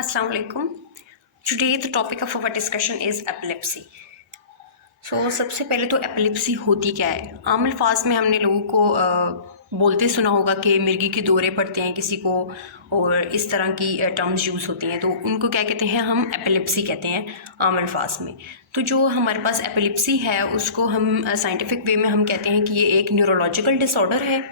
Assalamu alaikum. Today the topic of our discussion is epilepsy. सबसे पहले तो epilepsy होती क्या है। आम अल्फाज में हमने लोगों को बोलते सुना होगा कि मिर्गी के दौरे पड़ते हैं किसी को, और इस तरह की टर्म्स यूज़ होती हैं, तो उनको क्या कहते हैं, हम एपिलेप्सी कहते हैं आम अल्फाज में। तो जो हमारे पास एपिलेप्सी है उसको हम साइंटिफिक वे में हम कहते हैं कि ये एक न्यूरोलॉजिकल डिसऑर्डर है,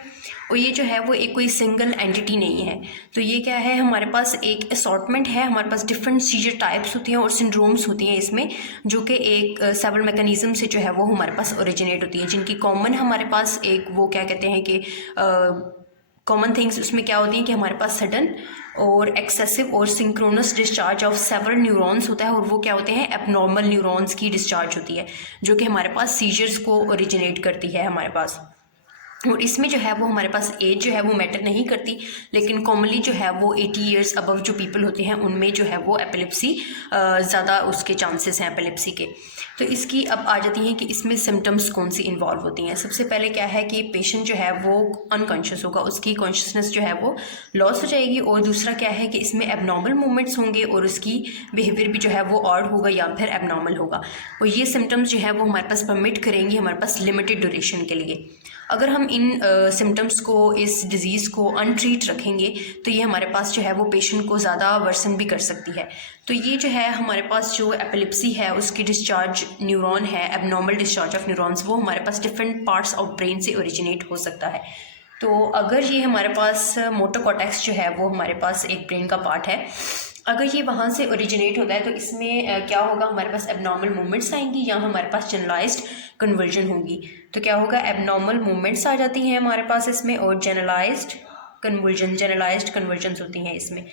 और ये जो है वो एक कोई सिंगल एंटिटी नहीं है। तो ये क्या है, हमारे पास एक असॉर्टमेंट है, हमारे पास डिफरेंट सीजर टाइप्स होती हैं और सिंड्रोम्स होती हैं इसमें, जो कि एक सेवरल मैकेनिज्म से जो है वो हमारे पास ओरिजिनेट होती हैं, जिनकी कॉमन हमारे पास एक वो क्या कहते हैं कि कॉमन थिंग्स उसमें क्या होती हैं कि हमारे पास सडन और एक्सेसिव और synchronous discharge of several neurons होता है, और वो क्या होते हैं, एबनॉर्मल न्यूरॉन्स की डिस्चार्ज होती है, जो कि हमारे पास सीजर्स को ओरिजिनेट करती है हमारे पास। और इसमें जो है वो हमारे पास एज जो है वो मैटर नहीं करती, लेकिन कॉमनली जो है वो 80 ईयर्स अबव जो पीपल होते हैं उनमें जो है वो एपिलेप्सी ज़्यादा उसके चांसेस हैं एपिलेप्सी के। तो इसकी अब आ जाती हैं कि इसमें सिम्टम्स कौन सी इन्वॉल्व होती हैं। सबसे पहले क्या है कि पेशेंट जो है वो अनकॉन्शियस होगा, उसकी कॉन्शियसनेस जो है वो लॉस हो जाएगी, और दूसरा क्या है कि इसमें एबनॉर्मल मूवमेंट्स होंगे और उसकी बिहेवियर भी जो है वो ऑड होगा या फिर एबनॉर्मल होगा, और ये सिम्टम्स जो है वो हमारे पास परमिट करेंगी हमारे पास लिमिटेड ड्यूरेशन के लिए। अगर हम इन सिम्टम्स को, इस डिज़ीज़ को अनट्रीट रखेंगे तो ये हमारे पास जो है वो पेशेंट को ज़्यादा वर्सन भी कर सकती है। तो ये जो है हमारे पास जो एपिलेप्सी है उसकी डिस्चार्ज न्यूरॉन है, एबनॉर्मल डिस्चार्ज ऑफ न्यूरॉन्स, वो हमारे पास डिफरेंट पार्ट्स ऑफ ब्रेन से ओरिजिनेट हो सकता है। तो अगर ये हमारे पास मोटर कॉर्टेक्स जो है वो हमारे पास एक ब्रेन का पार्ट है, अगर ये वहाँ से ओरिजिनेट होता है तो इसमें क्या होगा, हमारे पास एबनॉर्मल मूवमेंट्स आएंगी या हमारे पास जनरलाइज्ड कन्वर्जन होगी। तो क्या होगा, एबनॉर्मल मूवमेंट्स आ जाती हैं हमारे पास इसमें, और जनरलाइज्ड कन्वर्जन्स होती हैं इसमें।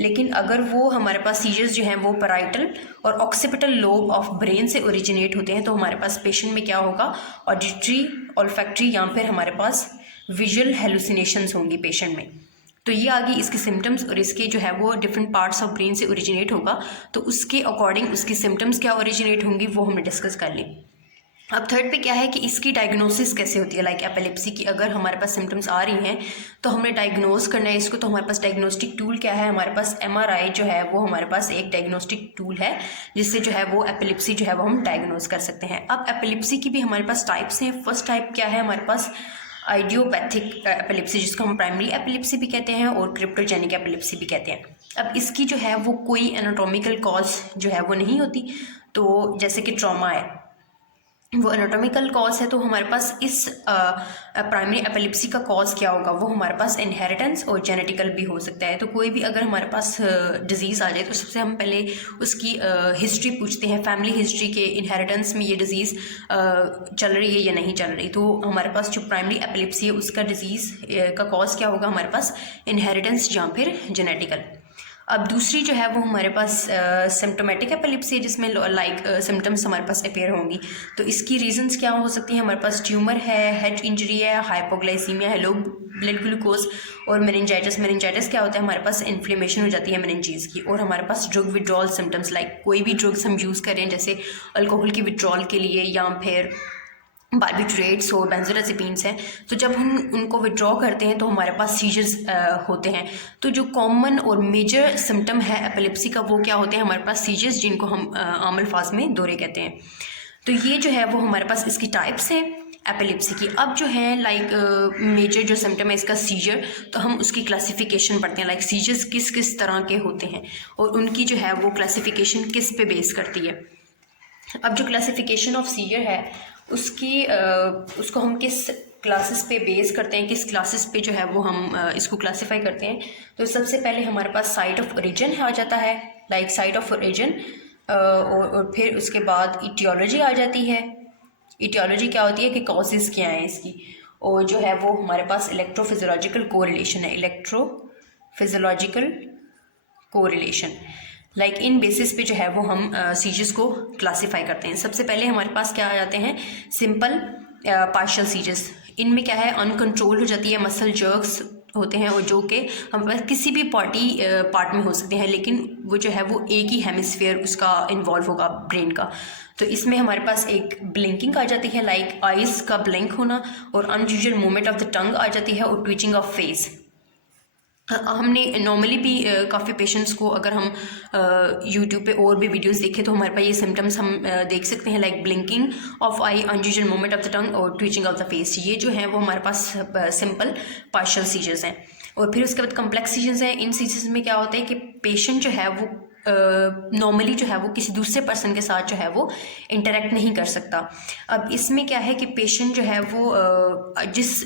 लेकिन अगर वो हमारे पास सीजर्स जो हैं वो पैराइटल और ऑक्सीपिटल लोब ऑफ ब्रेन से ओरिजिनेट होते हैं, तो हमारे पास पेशेंट में क्या होगा, ऑडिटरी, ऑल्फैक्टरी या फिर हमारे पास विजुअल हेलुसिनेशंस होंगी पेशेंट में। तो ये आ गई इसके सिम्टम्स, और इसके जो है वो डिफरेंट पार्ट्स ऑफ ब्रेन से ओरिजिनेट होगा, तो उसके अकॉर्डिंग उसकी सिम्टम्स क्या ओरिजिनेट होंगी वो हमने डिस्कस कर ली। अब थर्ड पे क्या है कि इसकी डायग्नोसिस कैसे होती है, लाइक एपिलेप्सी की अगर हमारे पास सिम्टम्स आ रही हैं तो हमने डायग्नोज करना है इसको। तो हमारे पास डायग्नोस्टिक टूल क्या है, हमारे पास MRI जो है वो हमारे पास एक डायग्नोस्टिक टूल है, जिससे जो है वो एपिलेप्सी जो है वो हम डायग्नोज कर सकते हैं। अब एपिलेप्सी की भी हमारे पास टाइप्स हैं। फर्स्ट टाइप क्या है हमारे पास, आइडियोपैथिक एपिलेप्सी, जिसको हम प्राइमरी एपिलेप्सी भी कहते हैं और क्रिप्टोजेनिक एपिलेप्सी भी कहते हैं। अब इसकी जो है वो कोई एनाटॉमिकल कॉज जो है वो नहीं होती, तो जैसे कि ट्रॉमा है वो एनाटॉमिकल कॉज है, तो हमारे पास इस प्राइमरी एपिलेप्सी का कॉज क्या होगा, वो हमारे पास इनहेरिटेंस और जेनेटिकल भी हो सकता है। तो कोई भी अगर हमारे पास डिजीज़ आ जाए तो सबसे हम पहले उसकी हिस्ट्री पूछते हैं, फैमिली हिस्ट्री के इनहेरिटेंस में ये डिज़ीज़ चल रही है या नहीं चल रही। तो हमारे पास जो प्राइमरी एपिलेप्सी है उसका डिज़ीज़ का कॉज क्या होगा, हमारे पास इनहेरिटेंस या फिर जेनेटिकल। अब दूसरी जो है वो हमारे पास सिम्टोमेटिक एपिलेप्सी है, जिसमें लाइक सिम्टम्स हमारे पास अपेयर होंगी। तो इसकी रीजंस क्या हो सकती हैं, हमारे पास ट्यूमर है, हेड इंजरी है, हाइपोग्लाइसीमिया है, लो ब्लड ग्लूकोज और मेनिंजाइटिस क्या होता है, हमारे पास इन्फ्लेमेशन हो जाती है मेनिंजीज की। और हमारे पास ड्रग विड्रॉल सिम्टम्स, लाइक कोई भी ड्रग्स हम यूज़ करें जैसे अल्कोहल की विड्रॉल के लिए या फिर बार्बिट्रेट्स और बेंजोडाज़ेपीन्स हैं, तो जब हम उनको विड्रॉ करते हैं तो हमारे पास सीजर्स होते हैं। तो जो कॉमन और मेजर सिम्टम है एपिलेप्सी का वो क्या होते हैं, हमारे पास सीजर्स, जिनको हम आम अल्फाज में दौरे कहते हैं। तो ये जो है वो हमारे पास इसकी टाइप्स हैं एपिलेप्सी की। अब जो है लाइक मेजर जो सिम्टम है इसका सीजर, तो हम उसकी क्लासिफिकेशन पढ़ते हैं, लाइक सीजर्स किस किस तरह के होते हैं और उनकी जो है वो क्लासिफिकेशन किस पे बेस करती है। अब जो क्लासिफिकेशन ऑफ सीजर है उसको हम किस क्लासेस पे बेस करते हैं, किस क्लासेस पे जो है वो हम इसको क्लासिफाई करते हैं। तो सबसे पहले हमारे पास साइट ऑफ ओरिजिन आ जाता है, लाइक साइट ऑफ ओरिजिन, और फिर उसके बाद इटियोलॉजी आ जाती है। इटियोलॉजी क्या होती है कि कॉजेज़ क्या हैं इसकी, और जो है वो हमारे पास इलेक्ट्रोफिजियोलॉजिकल कोरिलेशन है, electrophysiological correlation, like in basis पे जो है वो हम सीजर्स को क्लासीफाई करते हैं। सबसे पहले हमारे पास क्या आ जाते हैं, सिंपल पार्शियल सीजर्स। इनमें क्या है, अनकंट्रोल हो जाती है, मसल जर्क्स होते हैं, और जो कि हम किसी भी पार्ट में हो सकते हैं, लेकिन वो जो है वो एक ही हेमिस्फीयर उसका इन्वॉल्व होगा ब्रेन का। तो इसमें हमारे पास एक ब्लिंकिंग आ जाती है, लाइक आइज़ का ब्लिंक होना, और unusual movement of the tongue आ जाती है, और ट्विचिंग ऑफ फेस। हमने नॉर्मली भी काफ़ी पेशेंट्स को, अगर हम यूट्यूब पे और भी वीडियोस देखें तो हमारे पास ये सिम्टम्स हम देख सकते हैं, like blinking of I, unusual movement of the टंग और ट्विचिंग ऑफ द फेस। ये जो है वो हमारे पास सिंपल पार्शियल सीजर्स हैं। और फिर उसके बाद कम्प्लेक्स सीजर्स हैं। इन सीजर्स में क्या होता है कि पेशेंट जो है वो नॉर्मली जो है वो किसी दूसरे पर्सन के साथ जो है वो इंटरेक्ट नहीं कर सकता। अब इसमें क्या है कि पेशेंट जो है वो जिस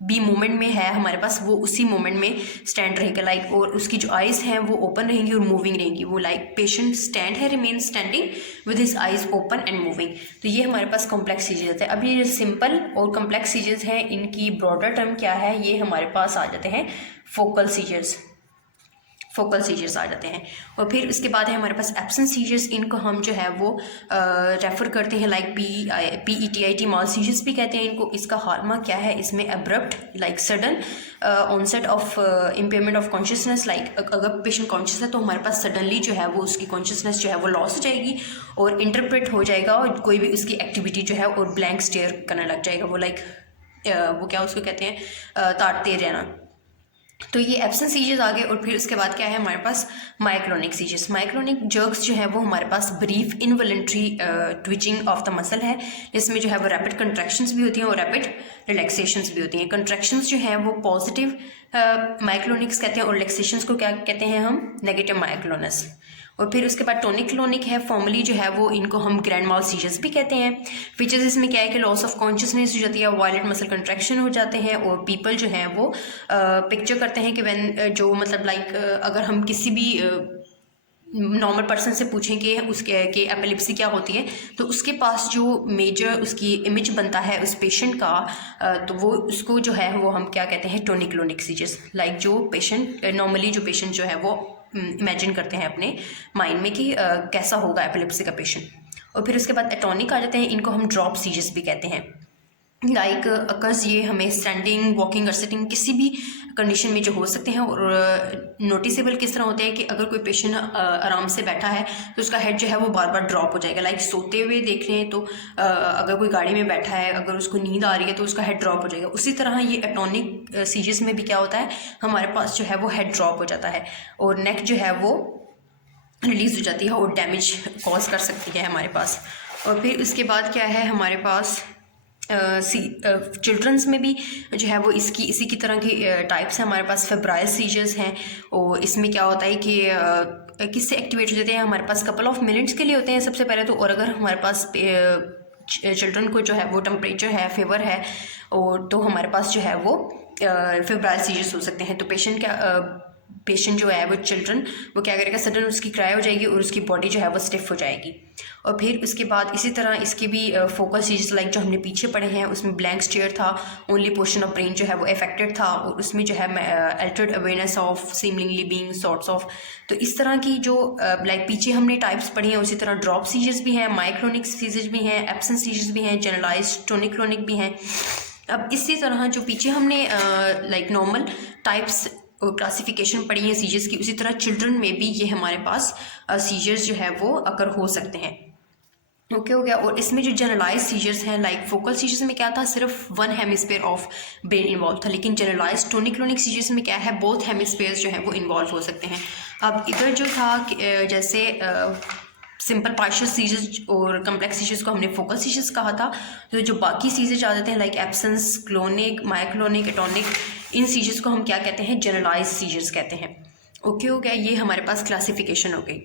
भी मोमेंट में है हमारे पास, वो उसी मोमेंट में स्टैंड रहेगा, लाइक, और उसकी जो आइज़ हैं वो ओपन रहेंगी और मूविंग रहेंगी। वो लाइक पेशेंट स्टैंड है, remain standing with his eyes open and moving. तो ये हमारे पास कॉम्प्लेक्स सीजर्स है। अब ये जो सिंपल और कॉम्प्लेक्स सीजर्स हैं, इनकी ब्रॉडर टर्म क्या है, ये हमारे पास आ जाते हैं फोकल सीजर्स आ जाते हैं। और फिर उसके बाद है हमारे पास एब्सेंट सीजर्स। इनको हम जो है वो रेफ़र करते हैं लाइक PETIT माल सीजर्स भी कहते हैं इनको। इसका हालमार्क क्या है, इसमें abrupt like sudden onset of impairment of consciousness. Like अगर पेशेंट कॉन्शियस है तो हमारे पास सडनली जो है वो उसकी कॉन्शियसनेस जो है वो लॉस हो जाएगी और इंटरप्रेट हो जाएगा, और कोई भी उसकी एक्टिविटी जो है और ब्लैंक स्टेयर करने लग जाएगा। वो लाइक वो क्या उसको कहते हैं, ताड़ते रहना। तो ये एब्सेंट सीजर्स आ गए। और फिर उसके बाद क्या है हमारे पास माइक्रोनिक सीजर्स। माइक्रोनिक जर्क्स जो है वो हमारे पास brief involuntary twitching of the muscle है, जिसमें जो है वो रैपिड कंट्रैक्शंस भी होती हैं और रैपिड रिलैक्सेशंस भी होती हैं। कंट्रैक्शंस जो हैं वो पॉजिटिव माइक्रोनिक्स कहते हैं और रिलैक्सेशंस को क्या कहते हैं हम, नेगेटिव माइक्रोनस। और फिर उसके बाद टोनिक क्लोनिक है, फॉर्मली जो है वो इनको हम ग्रैंड माल सीजर्स भी कहते हैं। फीचर्स इसमें क्या है कि लॉस ऑफ कॉन्शियसनेस हो जाती है, वायलेंट मसल कंट्रैक्शन हो जाते हैं, और पीपल जो हैं वो पिक्चर करते हैं कि व्हेन जो मतलब लाइक अगर हम किसी भी नॉर्मल पर्सन से पूछें कि उसके कि एपिलेप्सी क्या होती है, तो उसके पास जो मेजर उसकी इमेज बनता है उस पेशेंट का, तो वो उसको जो है वो हम क्या कहते हैं, टोनिक क्लोनिक सीजर्स। लाइक जो पेशेंट नॉर्मली जो पेशेंट जो है वो इमेजिन करते हैं अपने माइंड में कि कैसा होगा एपिलेप्सी का पेशेंट। और फिर उसके बाद एटोनिक आ जाते हैं, इनको हम ड्रॉप सीजर्स भी कहते हैं। लाइक अकर्स ये हमें स्टैंडिंग, वॉकिंग और सिटिंग किसी भी कंडीशन में जो हो सकते हैं। और नोटिसेबल किस तरह होते हैं कि अगर कोई पेशेंट आराम से बैठा है तो उसका हेड जो है वो बार बार ड्रॉप हो जाएगा। लाइक सोते हुए देख रहे हैं तो अगर कोई गाड़ी में बैठा है, अगर उसको नींद आ रही है तो उसका हेड ड्रॉप हो जाएगा। उसी तरह ये एटोनिक सीजर्स में भी क्या होता है, हमारे पास जो है वो हेड ड्रॉप हो जाता है और नेक जो है वो रिलीज़ हो जाती है और डैमेज कॉज कर सकती है हमारे पास। और फिर उसके बाद क्या है हमारे पास चिल्ड्रंस में भी जो है वो इसी की तरह की टाइप्स हैं हमारे पास। फेब्राइल सीजर्स हैं, और इसमें क्या होता है कि किससे एक्टिवेट हो जाते हैं, हमारे पास कपल ऑफ मिनट्स के लिए होते हैं सबसे पहले तो। और अगर हमारे पास चिल्ड्रन को जो है वो टेम्परेचर है, फीवर है, और तो हमारे पास जो है वो फेब्राइल सीजर्स हो सकते हैं। तो पेशेंट जो है वो चिल्ड्रन वो क्या करेगा, सडन उसकी क्राई हो जाएगी और उसकी बॉडी जो है वो स्टिफ हो जाएगी। और फिर उसके बाद इसी तरह इसके भी फोकस सीजर्स लाइक जो हमने पीछे पढ़े हैं उसमें ब्लैंक स्टेयर था, ओनली पोर्शन ऑफ ब्रेन जो है वो अफेक्टेड था, और उसमें जो है altered awareness of seemingly being sorts of. तो इस तरह की जो लाइक पीछे हमने टाइप्स पढ़ी हैं, उसी तरह ड्रॉप सीजर्स भी हैं, माइक्रोनिक सीजर्स भी हैं, एब्सेंट सीजर्स भी हैं, जनरलाइज्ड टोनिक क्लोनिक भी हैं। अब इसी तरह जो पीछे हमने लाइक नॉर्मल टाइप्स क्लासिफिकेशन पढ़ी है सीजर्स की, उसी तरह चिल्ड्रन में भी ये हमारे पास सीजर्स जो है वो अकर हो सकते हैं। ओके हो गया। और इसमें जो जनरलाइज सीजर्स हैं लाइक फोकल सीजर्स में क्या था, सिर्फ one hemisphere of brain involve था, लेकिन जनरलाइज टोनिक क्लोनिक सीजर्स में क्या है, बोथ हेमिस्फीयर्स जो है वो इन्वॉल्व हो सकते हैं। अब इधर जो था जैसे सिंपल पार्शियल सीजर्स और कम्प्लेक्स सीजर्स को हमने फोकल सीजर्स कहा था, तो जो बाकी सीजर्स आ जाते हैं like absence, clonic, myoclonic, atonic, इन सीजर्स को हम क्या कहते हैं, जनरलाइज सीजर्स कहते हैं। ओके हो गया, ये हमारे पास क्लासिफिकेशन हो गई।